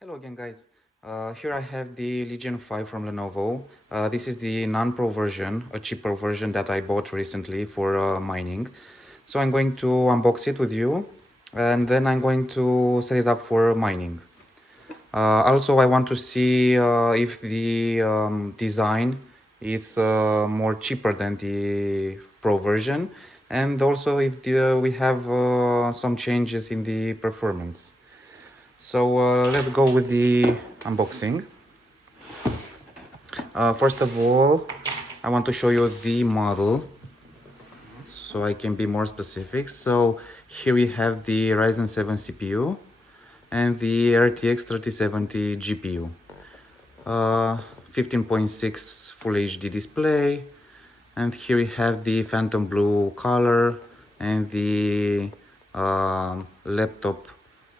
Hello again, guys. Here I have the Legion 5 from Lenovo. This is the non-pro version, a cheaper version that I bought recently for mining. So I'm going to unbox it with you, and then I'm going to set it up for mining. Also, I want to see if the design is more cheaper than the pro version, and also if we have some changes in the performance. So let's go with the unboxing. First of all, I want to show you the model so I can be more specific. So here we have the Ryzen 7 CPU and the RTX 3070 GPU. 15.6 Full HD display, and here we have the phantom blue color and the laptop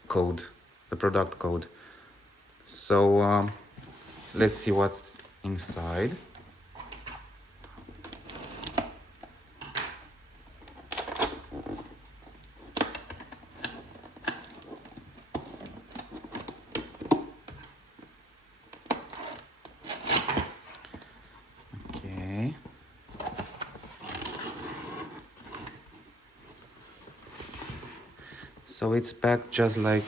code, the product code. So let's see what's inside. Okay. So it's packed just like,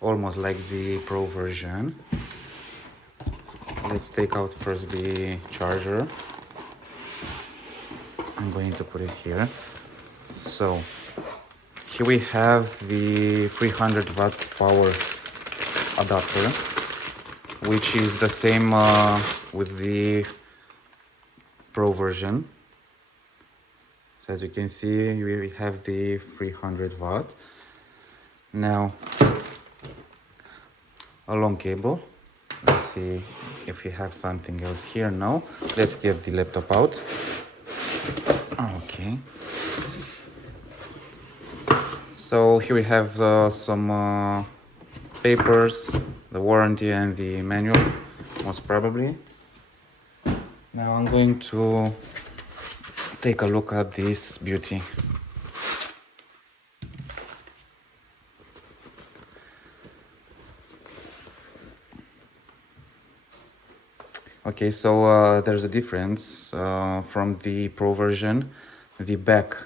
almost like the Pro version. Let's take out first the charger. I'm going to put it here. So here we have the 300 watts power adapter, which is the same with the Pro version. So as you can see, we have the 300 watt. Now, a long cable. Let's see if we have something else here. No. Let's get the laptop out. Okay. So here we have some papers, the warranty and the manual, most probably. Now I'm going to take a look at this beauty. Okay, so there's a difference from the Pro version. The back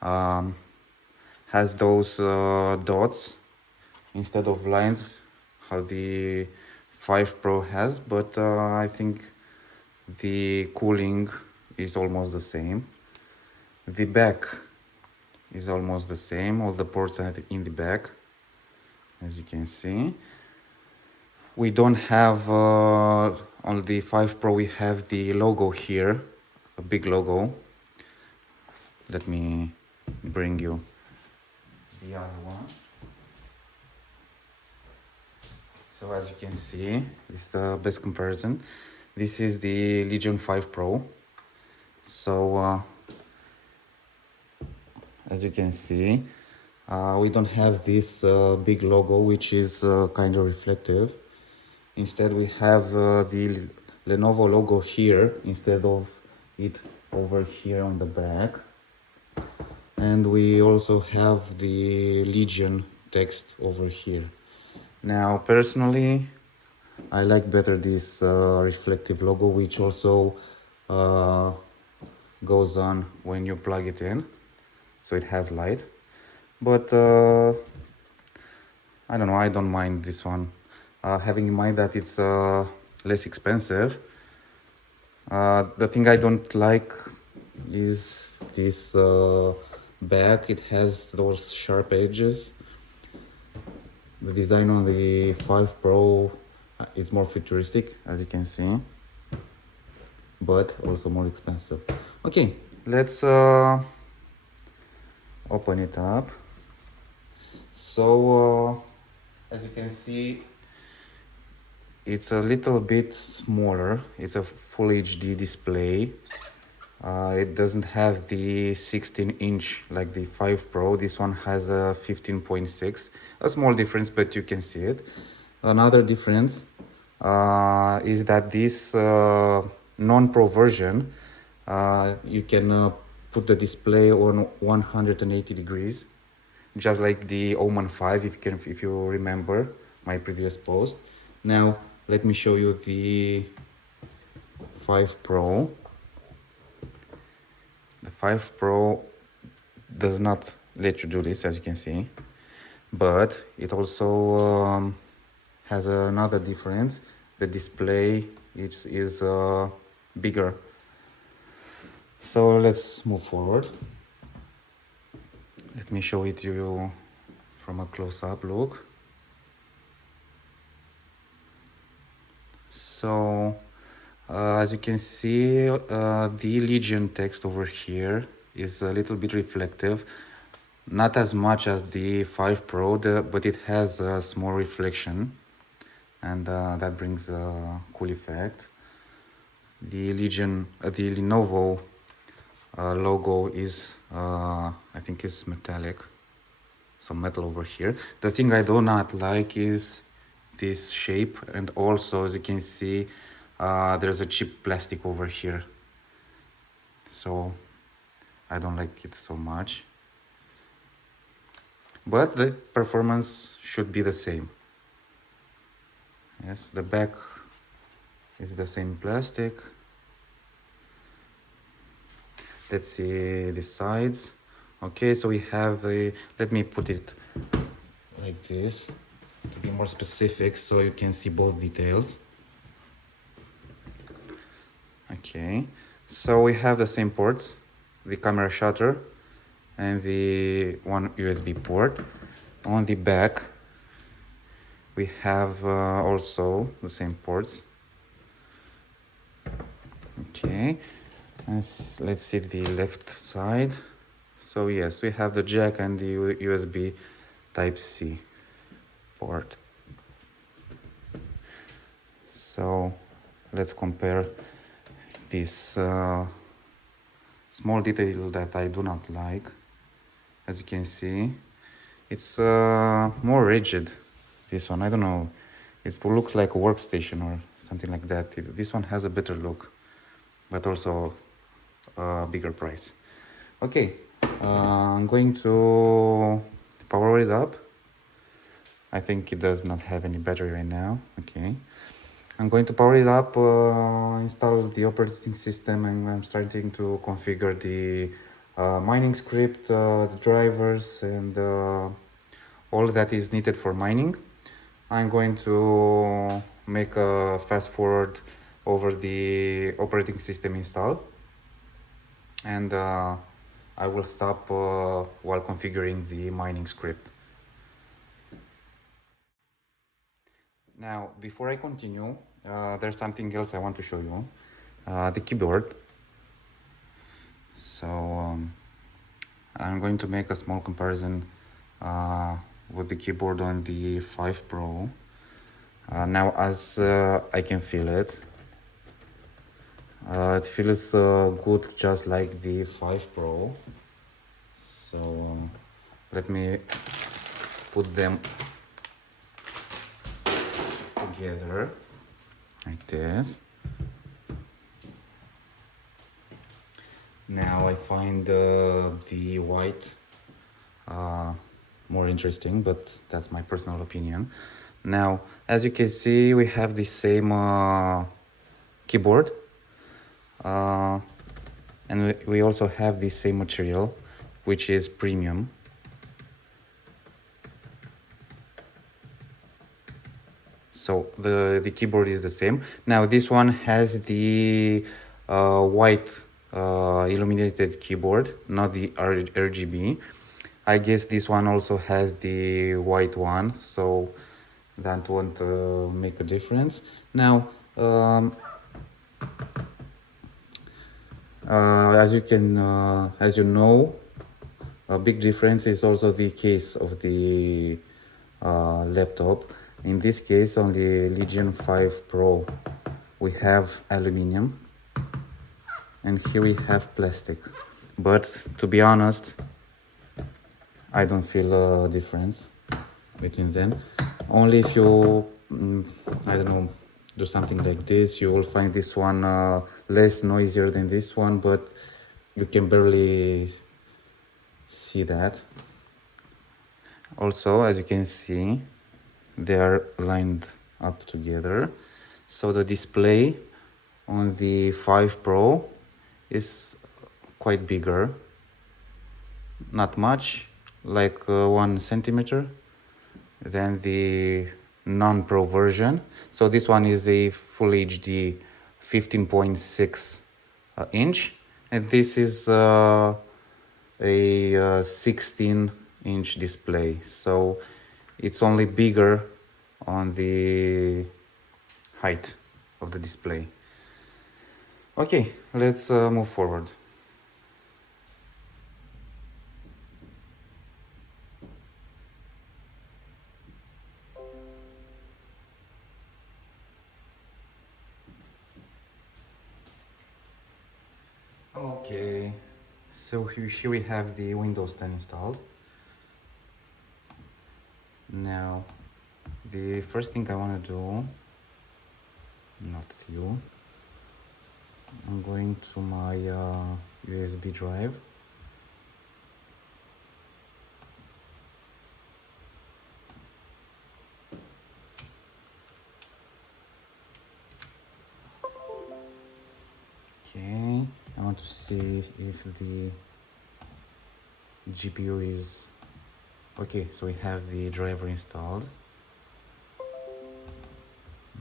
has those dots instead of lines, how the 5 Pro has, but I think the cooling is almost the same. The back is almost the same, all the ports are in the back, as you can see. We don't have, on the 5 Pro we have the logo here, a big logo. Let me bring you the other one. So as you can see, this is the best comparison. This is the Legion 5 Pro. So as you can see, we don't have this big logo, which is kind of reflective. Instead, we have the Lenovo logo here instead of it over here on the back. And we also have the Legion text over here. Now, personally, I like better this reflective logo, which also goes on when you plug it in, so it has light. But I don't know, I don't mind this one. Having in mind that it's less expensive. The thing I don't like is this back. It has those sharp edges. The design on the 5 Pro is more futuristic, as you can see, but also more expensive. Okay, let's open it up. So as you can see, it's a little bit smaller. It's a full HD display. It doesn't have the 16-inch like the 5 Pro. This one has a 15.6. A small difference, but you can see it. Another difference is that this non-Pro version, you can put the display on 180 degrees, just like the Omen 5, if you remember my previous post. Now let me show you the 5 Pro. The 5 Pro does not let you do this, as you can see, but it also has another difference. The display is bigger. So let's move forward. Let me show it to you from a close-up look. So as you can see, the Legion text over here is a little bit reflective, not as much as the 5 Pro, but it has a small reflection, and that brings a cool effect. The the Lenovo logo is, I think, is metallic, some metal over here. The thing I do not like is this shape, and also, as you can see, there's a cheap plastic over here, so I don't like it so much, but the performance should be the same. Yes, the back is the same plastic. Let's see the sides. Okay, so we have the, let me put it like this to be more specific so you can see both details. Okay, so we have the same ports, the camera shutter and the one USB port. On the back we have also the same ports. Okay, let's see the left side. So yes, we have the jack and the USB Type-C port. So let's compare this small detail that I do not like. As you can see, it's more rigid, this one. I don't know, it looks like a workstation or something like that. This one has a better look, but also a bigger price. Okay, I'm going to power it up. I think it does not have any battery right now. Okay, I'm going to power it up, install the operating system, and I'm starting to configure the mining script, the drivers, and all that is needed for mining. I'm going to make a fast forward over the operating system install, and I will stop while configuring the mining script. Now, before I continue, there's something else I want to show you, the keyboard. So I'm going to make a small comparison with the keyboard on the 5 Pro. Now, as I can feel it, it feels good just like the 5 Pro. So let me put them together like this. Now I find the white more interesting, but that's my personal opinion. Now, as you can see, we have the same keyboard, and we also have the same material, which is premium. So the keyboard is the same. Now this one has the white illuminated keyboard, not the RGB. I guess this one also has the white one, so that won't make a difference. Now, as you know, a big difference is also the case of the laptop. In this case, on the Legion 5 Pro, we have aluminum, and here we have plastic. But to be honest, I don't feel a difference between them. Only if you, I don't know, do something like this, you will find this one less noisier than this one, but you can barely see that. Also, as you can see, they are lined up together. So the display on the 5 Pro is quite bigger, not much, like 1 centimeter than the non-Pro version. So this one is a Full HD 15.6 inch, and this is a 16-inch display. So it's only bigger on the height of the display. Okay, let's move forward. Okay, so here we have the Windows 10 installed. Now, the first thing I want to do, not you, I'm going to my USB drive. Okay, I want to see if the GPU is okay. So we have the driver installed.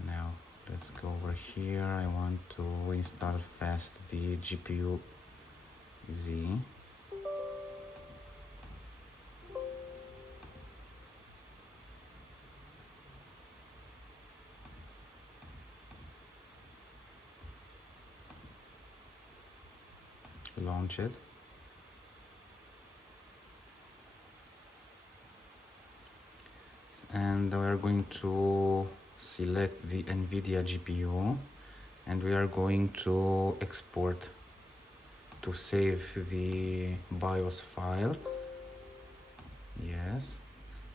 Now let's go over here. I want to install fast the GPU Z. Launch it. And we are going to select the Nvidia GPU, and we are going to export to save the BIOS file. Yes.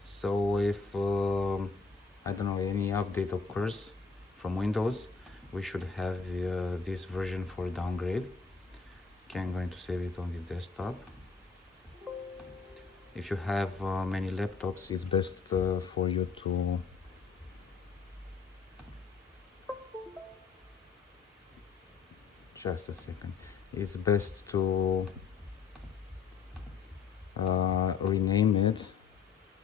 So if I don't know, any update occurs from Windows, we should have this version for downgrade. Okay, I'm going to save it on the desktop. If you have many laptops, it's best for you to just a second. It's best to rename it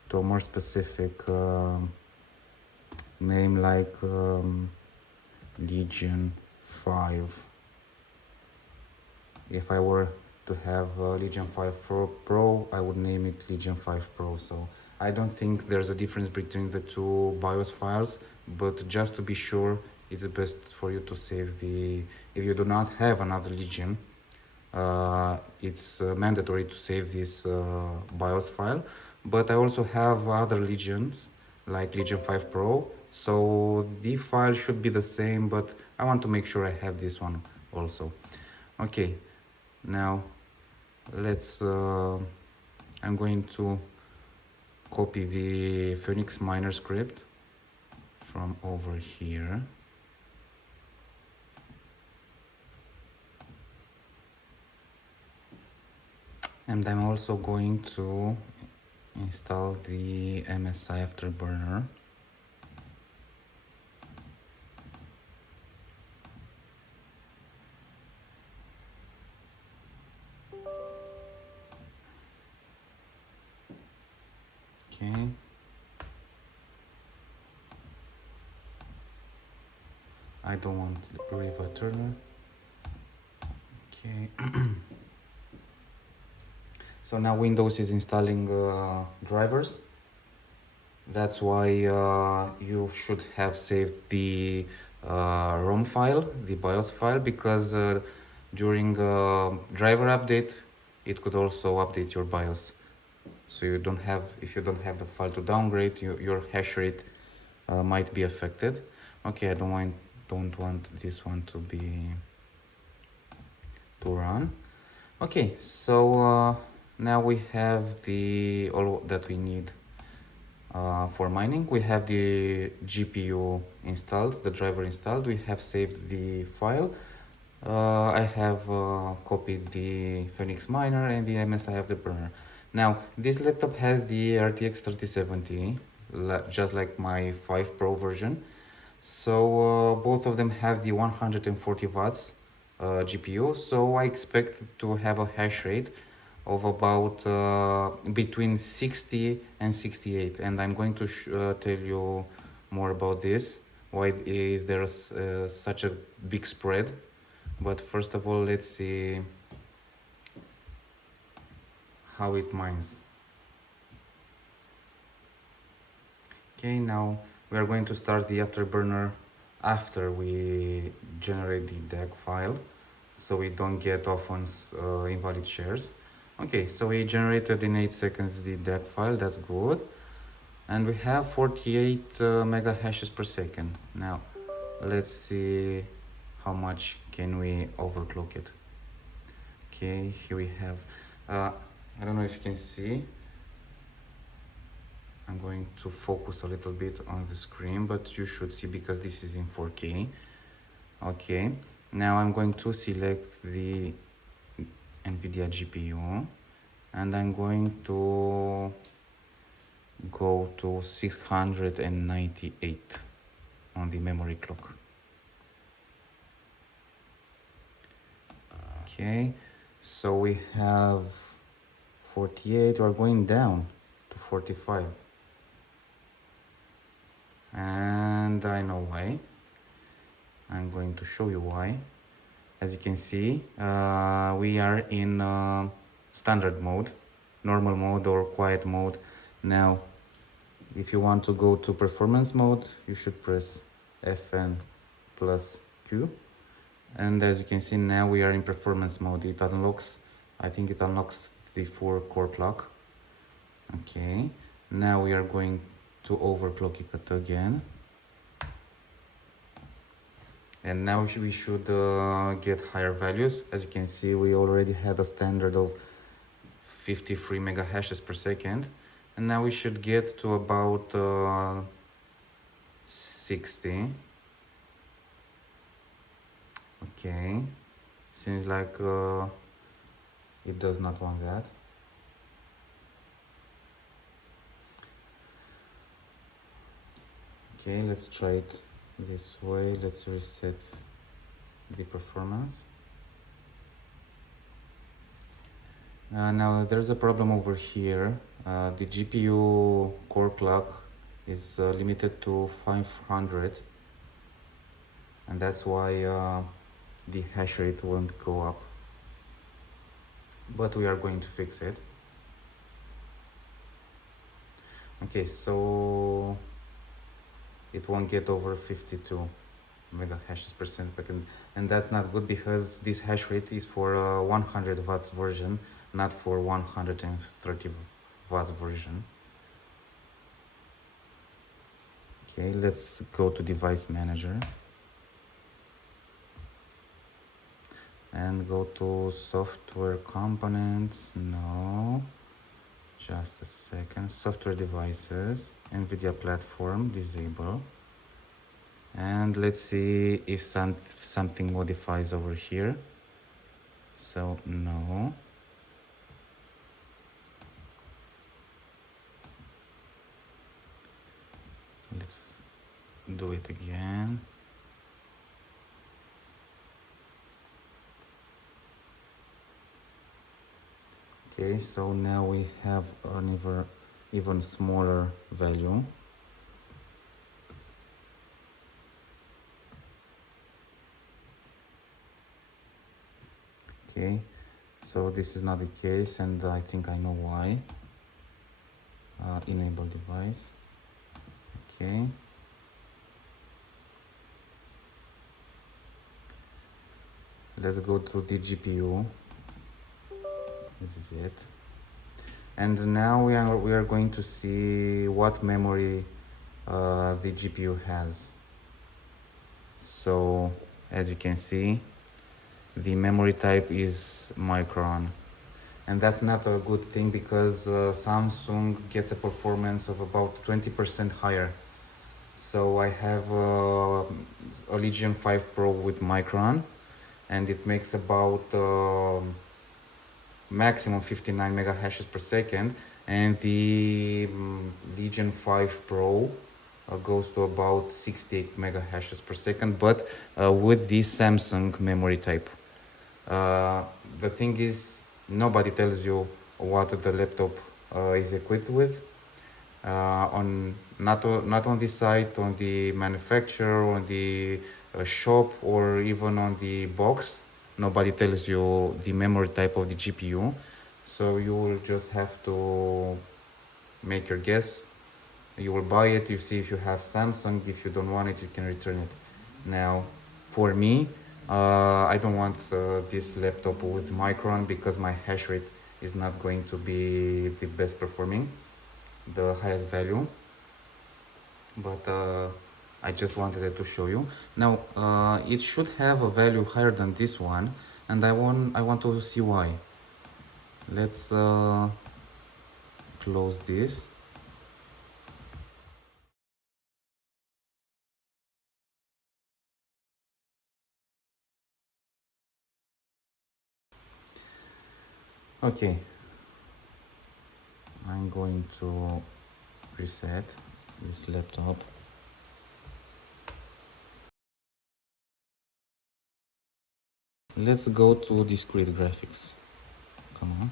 to a more specific name, like Legion 5. If I were to have Legion 5 Pro, I would name it Legion 5 Pro. So I don't think there's a difference between the two BIOS files, but just to be sure, it's best for you to save the, if you do not have another Legion, it's mandatory to save this BIOS file. But I also have other Legions, like Legion 5 Pro, so the file should be the same, but I want to make sure I have this one also. Okay, now let's I'm going to copy the Pheonix Miner script from over here. And I'm also going to install the MSI Afterburner. Okay. I don't want Riva Turner. Okay. So now Windows is installing drivers. That's why you should have saved the ROM file, the BIOS file, because during driver update, it could also update your BIOS. So you don't have, if you don't have the file to downgrade, your hash rate might be affected. Okay, I don't want this one to run. Okay, so now we have all that we need for mining. We have the GPU installed, the driver installed. We have saved the file. I have copied the Pheonix Miner and the MSI Afterburner. Now, this laptop has the RTX 3070 just like my 5 Pro version. So both of them have the 140 watts GPU, so I expect to have a hash rate of about between 60 and 68, and I'm going to tell you more about this. Why is there such a big spread? But first of all, let's see how it mines. Okay, now we are going to start the Afterburner after we generate the DAG file, so we don't get often invalid shares. Okay, so we generated in 8 seconds the DAG file, that's good. And we have 48 mega hashes per second. Now, let's see how much can we overclock it. Okay, here we have, I don't know if you can see. I'm going to focus a little bit on the screen, but you should see because this is in 4K. Okay, now I'm going to select the Nvidia GPU and I'm going to go to 698 on the memory clock. Okay, so we have 48, we're going down to 45. And I know why. I'm going to show you why. As you can see, we are in standard mode, normal mode or quiet mode. Now, if you want to go to performance mode, you should press Fn plus Q. And as you can see, now we are in performance mode. It unlocks, I think it unlocks the 4 core clock. Okay, now we are going to overclock it again. And now we should get higher values. As you can see, we already had a standard of 53 mega hashes per second. And now we should get to about 60. Okay, seems like it does not want that. Okay, let's try it this way. Let's reset the performance. Now there's a problem over here. The GPU core clock is limited to 500, and that's why the hash rate won't go up. But we are going to fix it. Okay, so it won't get over 52 mega hashes per second, and that's not good because this hash rate is for a 100 watts version, not for 130 watts version. Okay, let's go to device manager and go to software components. No, just a second. Software devices, Nvidia platform, disable. And let's see if something modifies over here. So no. Let's do it again. Okay, so now we have an even smaller value. Okay, so this is not the case, and I think I know why. Enable device. Okay. Let's go to the GPU. This is it. And now we are going to see what memory the GPU has. So as you can see, the memory type is Micron, and that's not a good thing because Samsung gets a performance of about 20% higher. So I have a Legion 5 Pro with Micron, and it makes about maximum 59 mega hashes per second, and the Legion 5 Pro goes to about 68 mega hashes per second, but with the Samsung memory type. The thing is, nobody tells you what the laptop is equipped with. On not on the site, on the manufacturer, on the shop, or even on the box, nobody tells you the memory type of the GPU. So you will just have to make your guess. You will buy it, you see if you have Samsung. If you don't want it, you can return it. Now, for me, I don't want this laptop with Micron because my hash rate is not going to be the best performing, the highest value. But I just wanted it to show you. Now, it should have a value higher than this one, and I want to see why. Let's close this. Okay, I'm going to reset this laptop. Let's go to discrete graphics. Come on.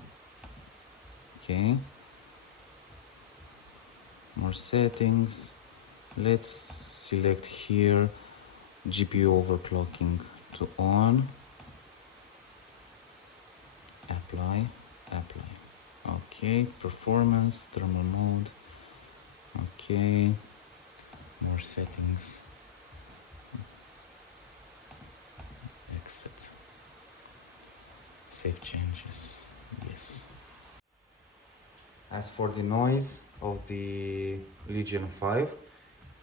Okay. More settings. Let's select here GPU overclocking to on. Apply. Okay, performance, thermal mode. Okay, more settings. Exit. Save changes. Yes. As for the noise of the Legion 5,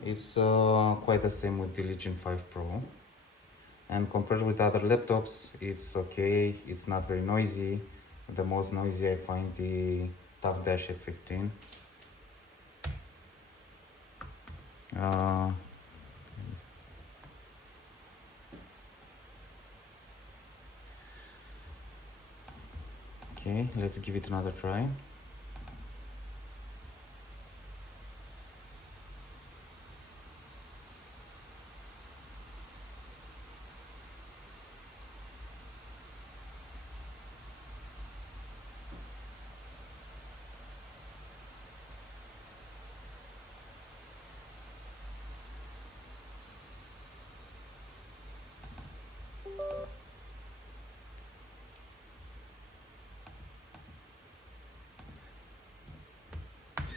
it's quite the same with the Legion 5 Pro. And compared with other laptops, it's okay, it's not very noisy. The most noisy I find the Tough Dash F15. Okay, let's give it another try.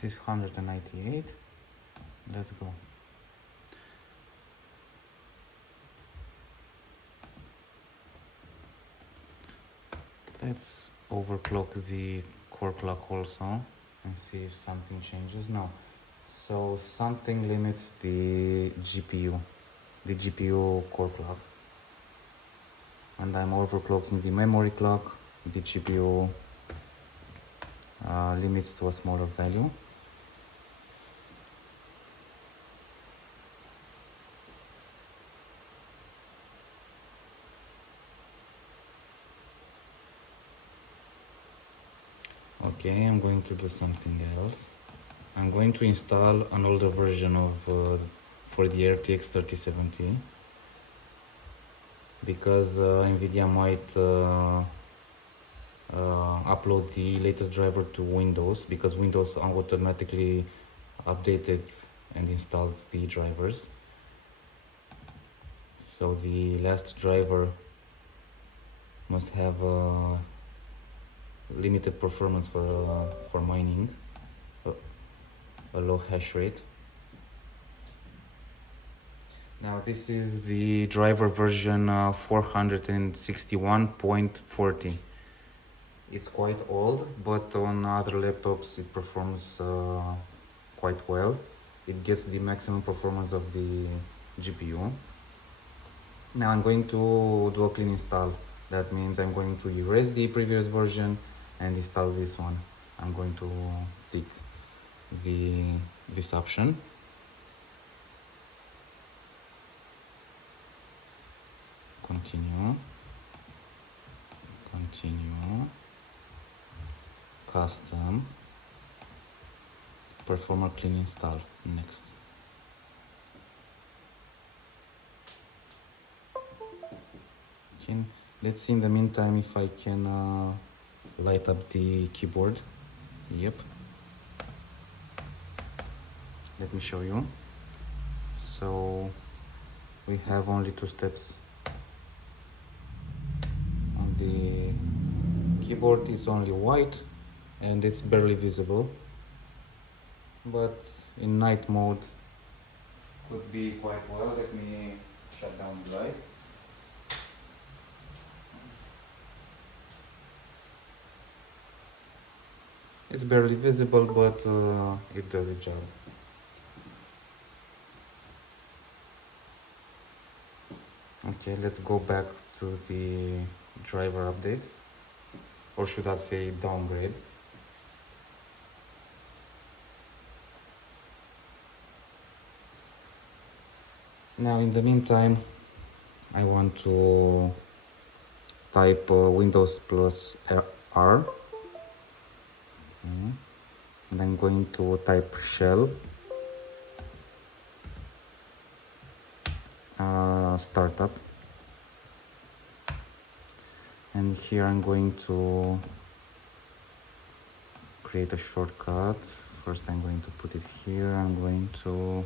This is 198. Let's go. Let's overclock the core clock also and see if something changes. No. So something limits the GPU core clock. And I'm overclocking the memory clock. The GPU limits to a smaller value. Okay, I'm going to do something else. I'm going to install an older version of for the RTX 3070 because Nvidia might upload the latest driver to Windows, because Windows automatically updated and installed the drivers. So the last driver must have limited performance for mining, a low hash rate. Now this is the driver version 461.40. It's quite old, but on other laptops it performs quite well. It gets the maximum performance of the GPU. Now I'm going to do a clean install. That means I'm going to erase the previous version and install this one. I'm going to tick this option. Continue. Custom. performer clean install next. Okay, let's see in the meantime if I can light up the keyboard. Yep. Let me show you. So we have only 2 steps. On the keyboard it's only white and it's barely visible, but in night mode could be quite well. Let me shut down the light. It's barely visible, but it does its job. Okay, let's go back to the driver update, or should I say downgrade. Now in the meantime, I want to type Windows plus R. Okay. And I'm going to type shell, startup, and here I'm going to create a shortcut. First I'm going to put it here, I'm going to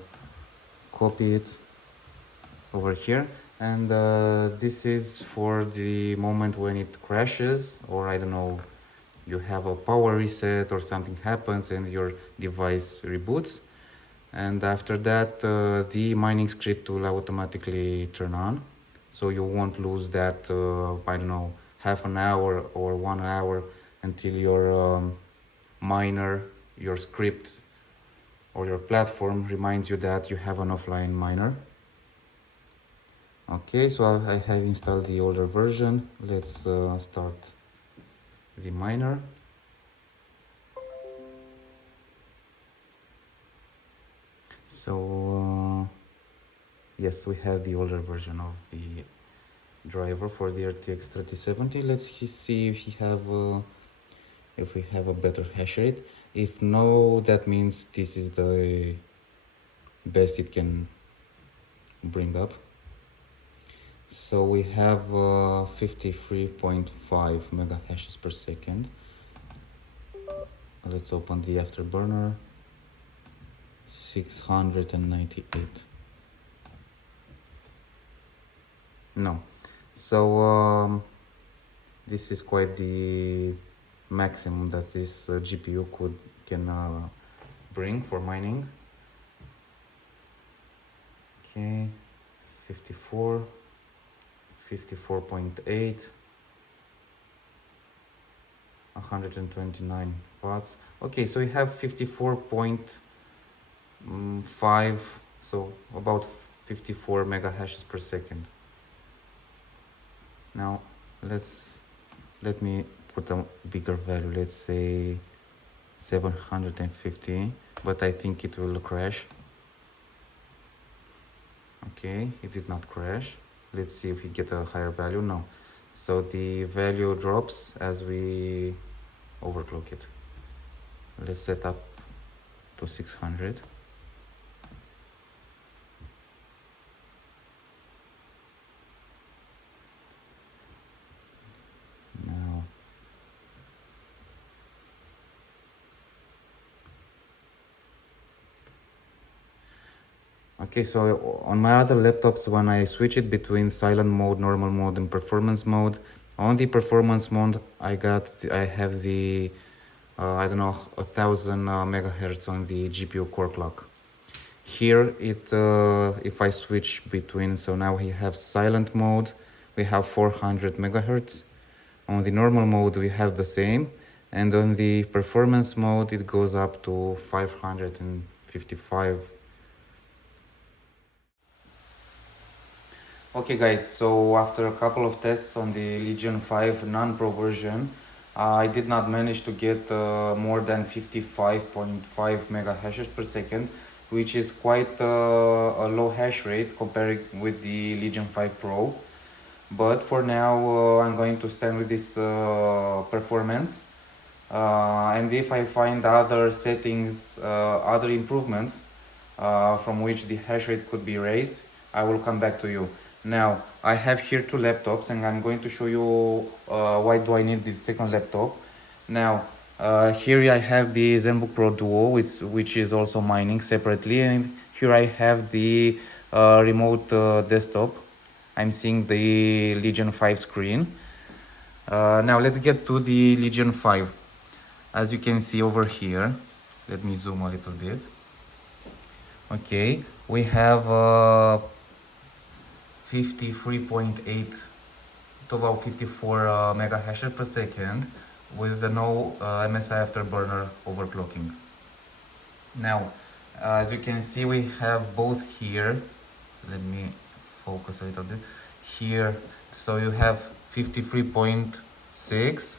copy it over here, and this is for the moment when it crashes, or I don't know, you have a power reset or something happens and your device reboots, and after that the mining script will automatically turn on, so you won't lose that I don't know, half an hour or 1 hour until your miner, your script or your platform reminds you that you have an offline miner. Okay, so I have installed the older version. Let's start the miner. So yes, we have the older version of the driver for the RTX 3070. Let's see if we have a better hash rate. If no, that means this is the best it can bring up. So we have 53.5 mega hashes per second. Let's open the Afterburner. 698. No. So this is quite the maximum that this GPU can bring for mining. Okay, 54, 54.8, 129 watts. Okay, so we have 54.5, so about 54 mega hashes per second. Now let me put a bigger value, let's say 750, but I think it will crash. Okay, it did not crash. Let's see if we get a higher value. No, so the value drops as we overclock it. Let's set up to 600. Now okay, so on my other laptops, when I switch it between silent mode, normal mode and performance mode, on the performance mode I have the I don't know, 1000 megahertz on the GPU core clock. Here if I switch between, so now we have silent mode, we have 400 megahertz. On the normal mode we have the same, and on the performance mode it goes up to 555. Okay guys, so after a couple of tests on the Legion 5 non-pro version, I did not manage to get more than 55.5 mega hashes per second, which is quite a low hash rate compared with the Legion 5 Pro. But for now I'm going to stand with this performance, and if I find other settings, other improvements from which the hash rate could be raised, I will come back to you. Now I have here two laptops and I'm going to show you why do I need this second laptop. Now here I have the ZenBook Pro Duo, which is also mining separately, and here I have the remote desktop. I'm seeing the Legion 5 screen. Now let's get to the Legion 5. As you can see over here, let me zoom a little bit. Okay, we have 53.8 to about 54 mega hashes per second with no MSI Afterburner overclocking. Now, as you can see, we have both here. Let me focus a little bit here. So you have 53.6,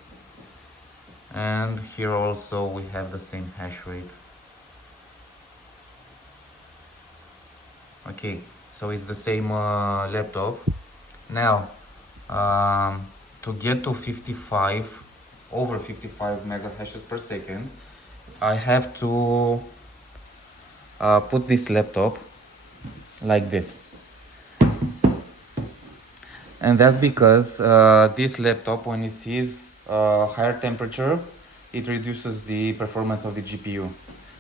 and here also we have the same hash rate. Okay, so it's the same laptop. Now to get to over 55 mega hashes per second, I have to put this laptop like this. And that's because this laptop, when it sees higher temperature, it reduces the performance of the GPU.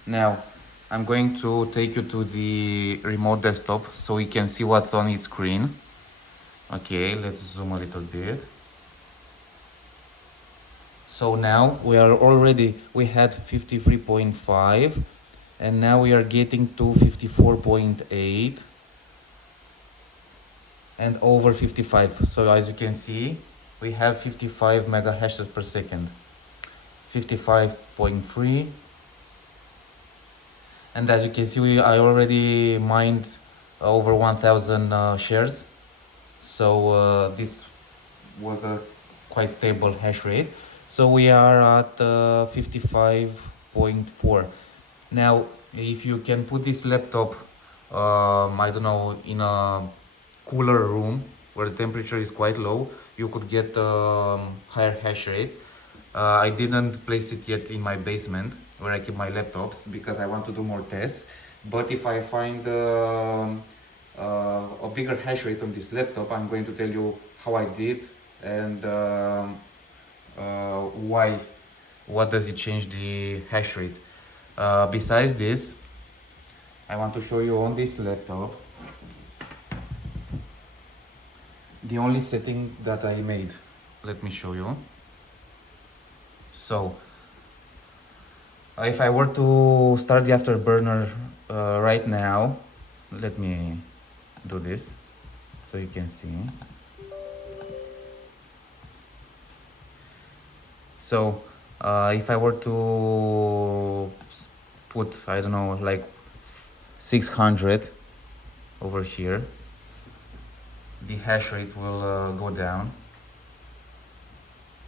Now I'm going to take you to the remote desktop so you can see what's on its screen. Okay, let's zoom a little bit. So now we had 53.5 and now we are getting to 54.8 and over 55. So as you can see, we have 55 mega hashes per second, 55.3. And as you can see, I already mined over 1000 shares. So this was a quite stable hash rate. So we are at 55.4. Now, if you can put this laptop, I don't know, in a cooler room where the temperature is quite low, you could get higher hash rate. I didn't place it yet in my basement where I keep my laptops because I want to do more tests. But if I find a bigger hash rate on this laptop, I'm going to tell you how I did and what does it change the hash rate. Besides this, I want to show you on this laptop the only setting that I made. Let me show you. So if I were to start the Afterburner right now, let me do this so you can see. So if I were to put, I don't know, like 600 over here, the hash rate will go down.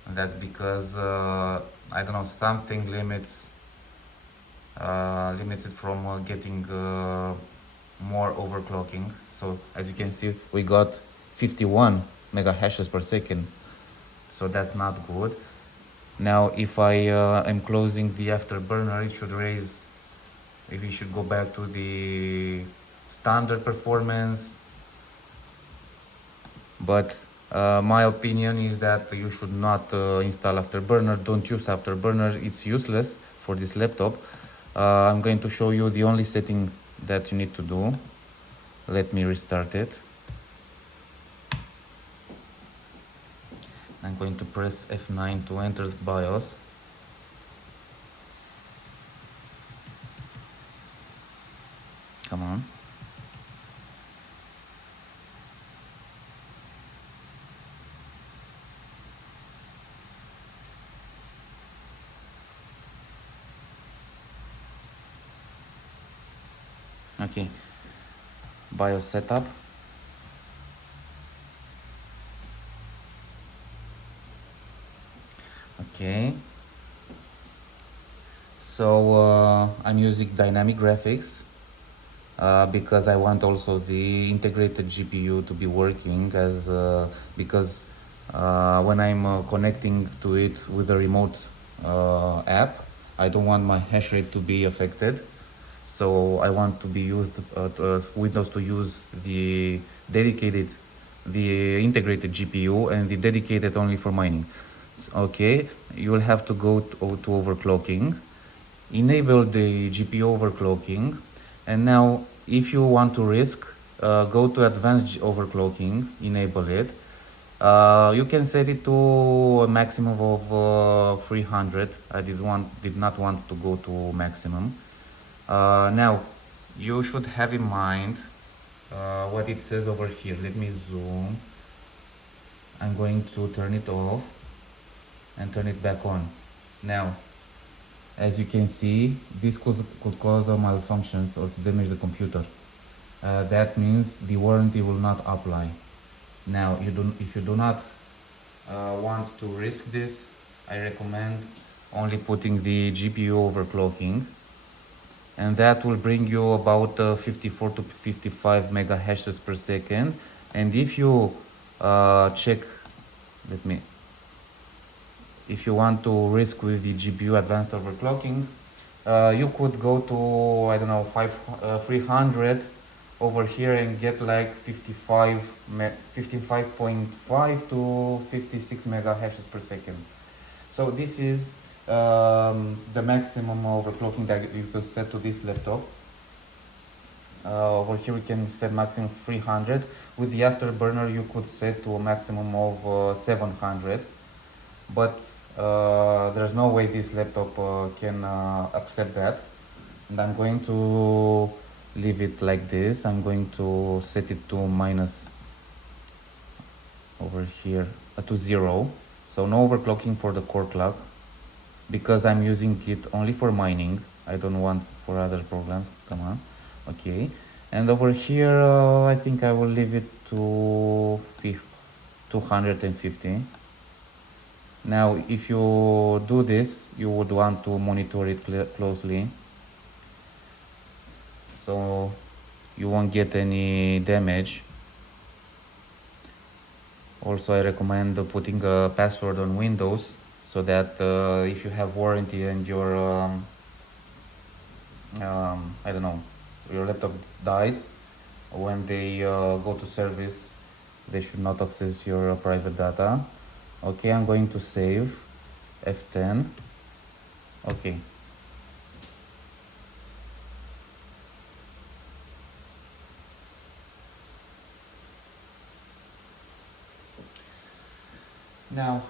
And that's because I don't know, something limits it from getting more overclocking. So as you can see, we got 51 mega hashes per second, so that's not good. Now if I am closing the Afterburner, it should raise, maybe we should go back to the standard performance. But my opinion is that you should not install Afterburner. Don't use Afterburner, it's useless for this laptop. I'm going to show you the only setting that you need to do. Let me restart it. I'm going to press F9 to enter BIOS. Come on. Okay, BIOS setup. Okay, so I'm using dynamic graphics because I want also the integrated GPU to be working, because when I'm connecting to it with the remote app. I don't want my hash rate to be affected, so I want to be used Windows to use the integrated GPU and the dedicated only for mining. Okay, you will have to go to overclocking, enable the GPU overclocking, and now if you want to risk, go to advanced overclocking, enable it. You can set it to a maximum of 300. I did not want to go to maximum. Now you should have in mind what it says over here. Let me zoom. I'm going to turn it off and turn it back on. Now, as you can see, this could cause malfunctions or to damage the computer. That means the warranty will not apply. Now, if you do not want to risk this, I recommend only putting the GPU overclocking, and that will bring you about 54 to 55 mega hashes per second. And if you check, if you want to risk with the GPU advanced overclocking, you could go to, I don't know, 300 over here and get like 55.5 to 56 mega hashes per second. So this is the maximum overclocking that you could set to this laptop. Over here we can set maximum 300. With the Afterburner you could set to a maximum of 700, but there's no way this laptop can accept that, and I'm going to leave it like this. I'm going to set it to minus over here to 0, so no overclocking for the core clock, because I'm using it only for mining. I don't want for other programs. Come on. Okay, and over here I think I will leave it to 250. Now if you do this, you would want to monitor it closely, so you won't get any damage. Also, I recommend putting a password on Windows, so that if you have warranty and your I don't know, your laptop dies, when they go to service, they should not access your private data. Okay, I'm going to save F10. Okay. Now,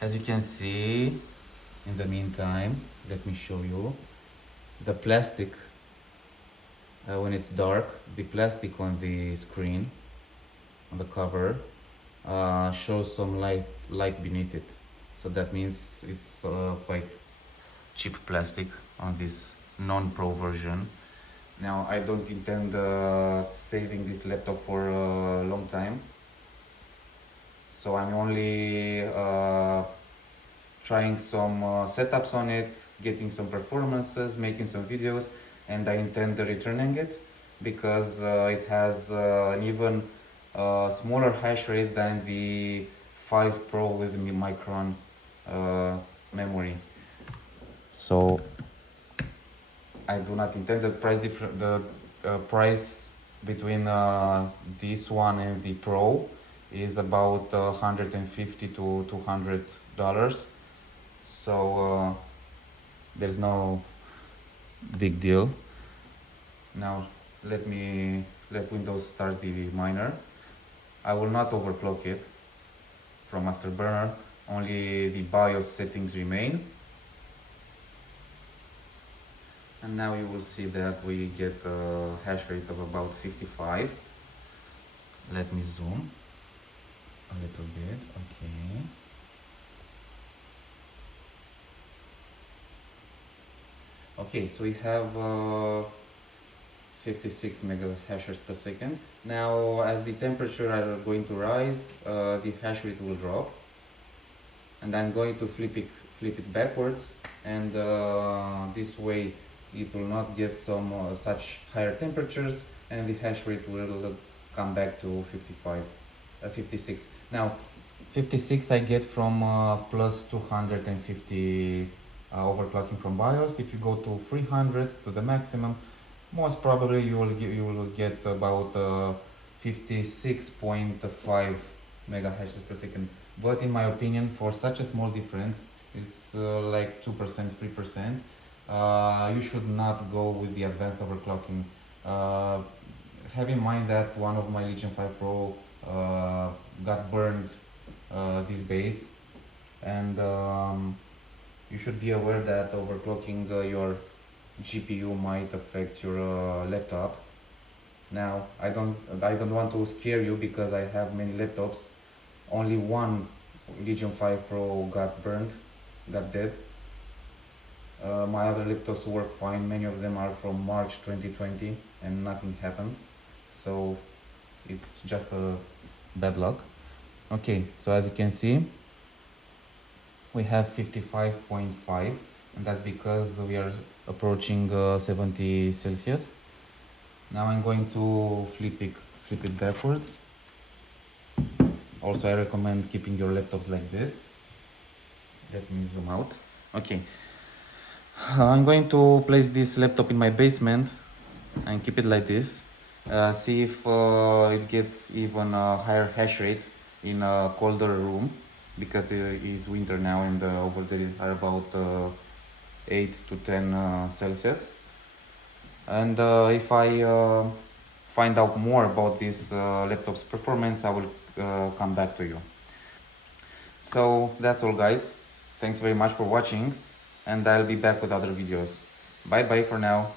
as you can see, in the meantime, let me show you the plastic. When it's dark, the plastic on the screen, on the cover, shows some light beneath it. So that means it's quite cheap plastic on this non-pro version. Now, I don't intend saving this laptop for a long time, so I'm only trying some setups on it, getting some performances, making some videos, and I intend returning it because it has an even smaller hash rate than the 5 Pro with Micron memory. So I do not intend the price between this one and the Pro is about $150 to $200. So there's no big deal. Now let Windows start the miner. I will not overclock it from Afterburner, only the BIOS settings remain. And now you will see that we get a hash rate of about 55. Let me zoom a little bit. Okay. Okay, so we have 56 mega hashes per second. Now, as the temperature are going to rise, the hash rate will drop, and I'm going to flip it backwards, and this way it will not get some such higher temperatures, and the hash rate will come back to 55. 56. Now 56 I get from plus 250 overclocking from BIOS. If you go to 300 to the maximum, most probably you will get about 56.5 megahashes per second. But in my opinion, for such a small difference, it's like 2%, 3%. You should not go with the advanced overclocking. Have in mind that one of my Legion 5 Pro got burned these days, and you should be aware that overclocking your GPU might affect your laptop. Now I don't want to scare you because I have many laptops. Only one Legion 5 Pro got burned, got dead. My other laptops work fine. Many of them are from March 2020 and nothing happened. So it's just a bad luck. Okay, so as you can see, we have 55.5, and that's because we are approaching 70 Celsius. Now I'm going to flip it backwards. Also, I recommend keeping your laptops like this. Let me zoom out. Okay. I'm going to place this laptop in my basement and keep it like this. See if it gets even a higher hash rate in a colder room, because it is winter now and over there are about 8 to 10 Celsius. And if I find out more about this laptop's performance, I will come back to you. So that's all, guys. Thanks very much for watching, and I'll be back with other videos. Bye bye for now.